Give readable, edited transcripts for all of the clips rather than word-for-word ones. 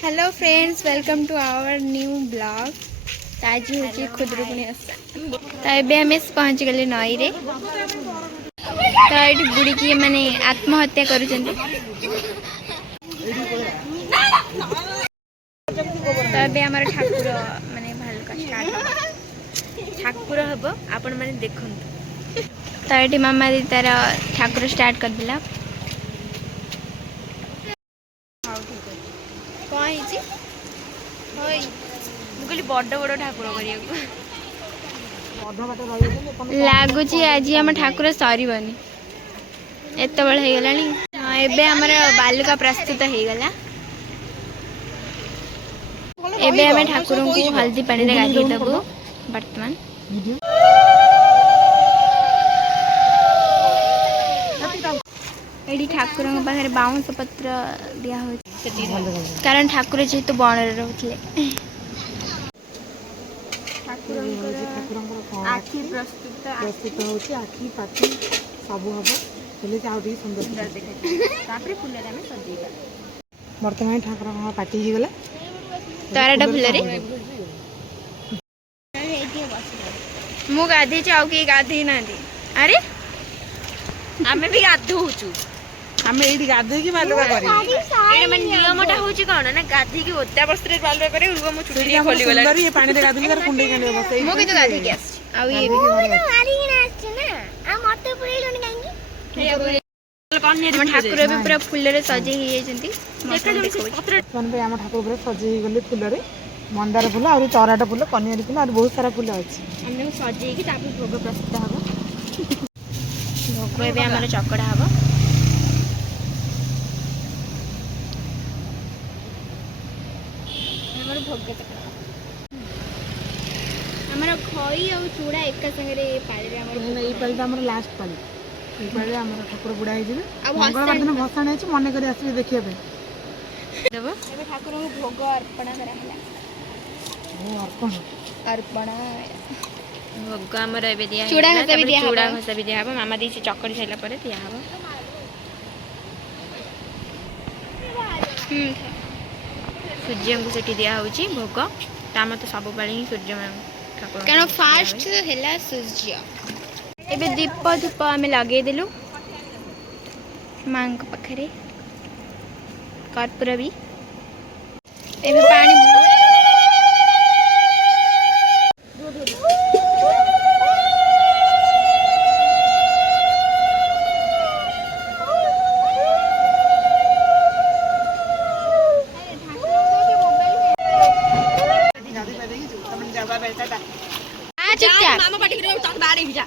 Hello friends, welcome to our new blog. आज हूँ खुदरुकुणी ओषा। तो ये आम पहुँच गले नई रे। तो ये बुड़ी की माने आत्महत्या कर ठाकुर माने भालुका स्टार्ट हम ठाकुर हम आपण मैंने देखु। तो ये मामा दी तार ठाकुर स्टार्ट कर दिला। बड़ बड़ ठाकुर लगुच आज आम ठाकुर सरबनी एत बड़े हो गला। हाँ एबे हमर बालुका प्रस्तुत हो गला। एबे हमें ठाकुर को हल्दी पानी रे गाधी दबु। वर्तमान एडी ठाकुर पाखे बाउंस पत्र दिया हो कारण ठाकुर जेहेतु बन रोते आखि प्रस्तुत होची आखि पाटी सब हम हेले आ सुंदर देखा फुल सजेगा। वर्तमान ठाकुर पाटी हो गला ताराटा फुल मु गाधी आउ गाधी ना। अरे आमे भी गाधोचु आम ये गाधे की बालुका नियमटा हूँ कौन ना गाधी की ओदा वस्त्र बालुका करे मो चुटी खोली गला ये पानी रे गाधली तार कुंडे कांडे बस मो कितो गाधी के आसी आ ये भी मारी ना आसी ना आ मते पुरेलोनी कांगी हम ठाकुर भी पूरा फुल रे सजे ही जेंती मन पे हम ठाकुर पूरा सजे ही गले फुल रे मंदार फुल और चौराटा फुल कनियारी फुल और बहुत सारा फुल अछि हम सजे की तापर भोग प्रस्तुत हबो। भोग एबे हमर चकड़ा हबो। हमर खई और चूड़ा एक संगे पाली रे हमर एई पाली हमर लास्ट पाली एई पाली हमर ठाकुर बुढ़ा हे जिवे मंगलवार दिन भसान है मने करी आसी देखिए पे देबो एबे ठाकुर को भोग अर्पण करा हला। ओ अर्पण भोग हमर एबे दिया चूड़ा घसा भी दिया चूड़ा घसा भी दिया हबो मामा दी से चकड़ी छैला परे दिया हबो। सूर्य को सेठी दिया होची भोग ताम तो सब पाली ही सूर्य ठाकुर कारण फास्ट हैला सूर्य। एबे दीप धूप आम लगे देलु मां पाखे कर्पूर भी एबे पानी मामा पाटी करे तक बारे भी जा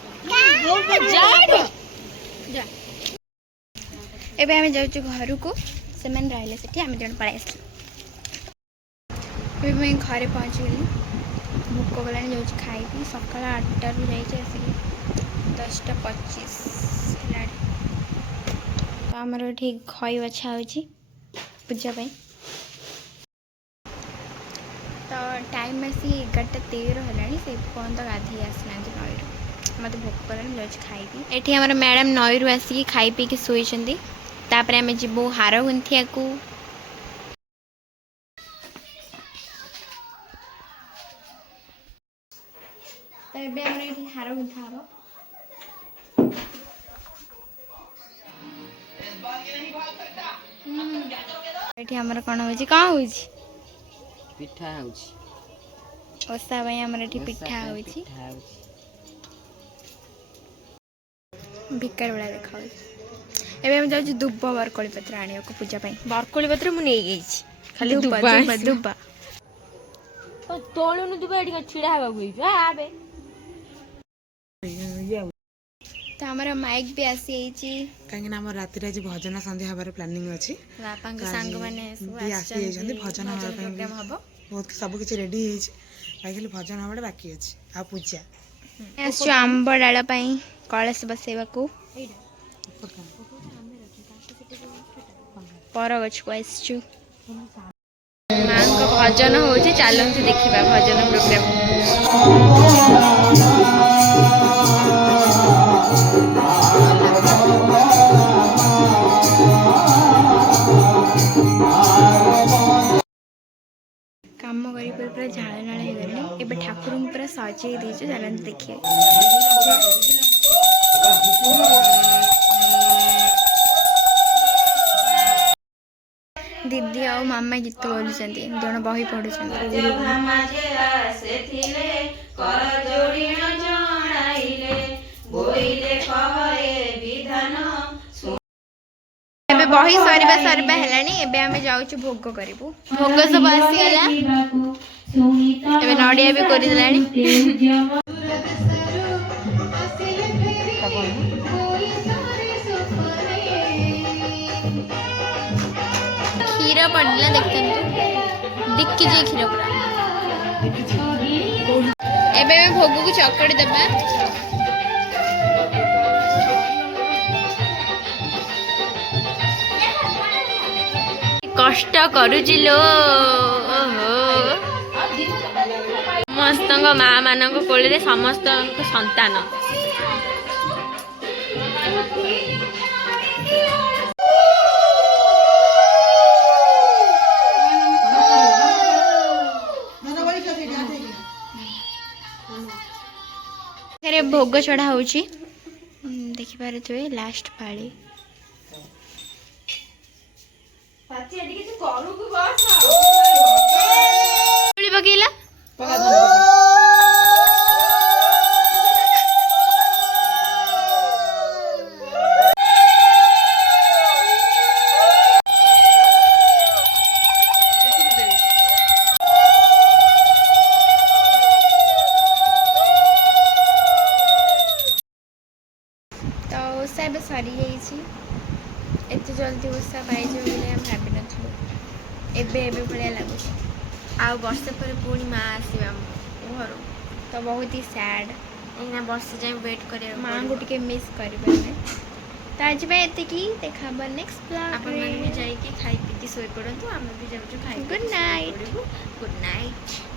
एबे हमें जाउछु घर को से मन रहले सेठी हम जण पळाई आसली। एबे मैं घरे पहुंच गली भूख गला जाउछु खाई पी सकाळ 8टा रु जाई छै आसी 10:25 तो हमर ठीक खई बछा होची पूजा पे। तो टाइम आसी 11:13 है से पर्यटन गाधी आसना नई मत भोक कर खाई एठी हमर मैडम नई रु आसिक खाई पी के सोई तापर आम जीवु हार गुंथिया को। तो एबे हमर एठी हार गुंथा हबो। एठी हमर कोन होची का होची पिठा होची ओसा भाई हमर एठी पिठा होची भिकार बड़ा देखा एबे हम जाउ दुब बरकोली पत्र आनिया को पूजा पई बरकोली पत्र मु नै गई छी खाली दुबा दुबा तो तोळु न दुबा एठी छिडा हबा होई जा आबे। तो हमारा माइक भी आसी एची काहे ना हमर राति रे भजन संध्या हबार प्लानिंग अछि बापा के संग माने आसी जंदी भजन हबार प्रोग्राम हबो बहुत सब किछ रेडी हे छी खाली भजन हबार बाकी अछि आ पूजा आसु आंब डाल पई कलश बसेबा को पर गछ को आसु मां को भजन होची चलंतु देखिबा भजन प्रोग्राम। पूरा झाल नाल हो गले एबे ठाकुर को पूरा सजे देछु चलंत देखिए दीदी और मामा गीत बोलुचंती जण बही पढुचंती एबे बही सरबा सरबा हेलानी एबे हमें जाउछु भोग करिवु भोग सब आसी गला एबे नडिया भी करि देलानी खीर पड़ला देखते डिक्की जे खीर पूरा एबे में भोग को चकड़ी देबा कष्ट करूची लो ओहो समस्त माँ मान कोल समस्त संतान भोग चढ़ा हो देखिपे लास्ट पाली पकेला तो ओषा ए सरी एत जल्दी ओषा पाई भाभी नु एबे भाया लगुच आ वर्ष पर पुणी माँ आसवा घर तो बहुत ही सैड एना वर्ष जाए वेट कर माँ को टे मिस कर तो आज एति देखा नेक्स्ट ब्लॉग आप भी जाइए खाई पीती शोई पड़ू आम भी जाऊँ खाई गुड नाइट गुड नाइट।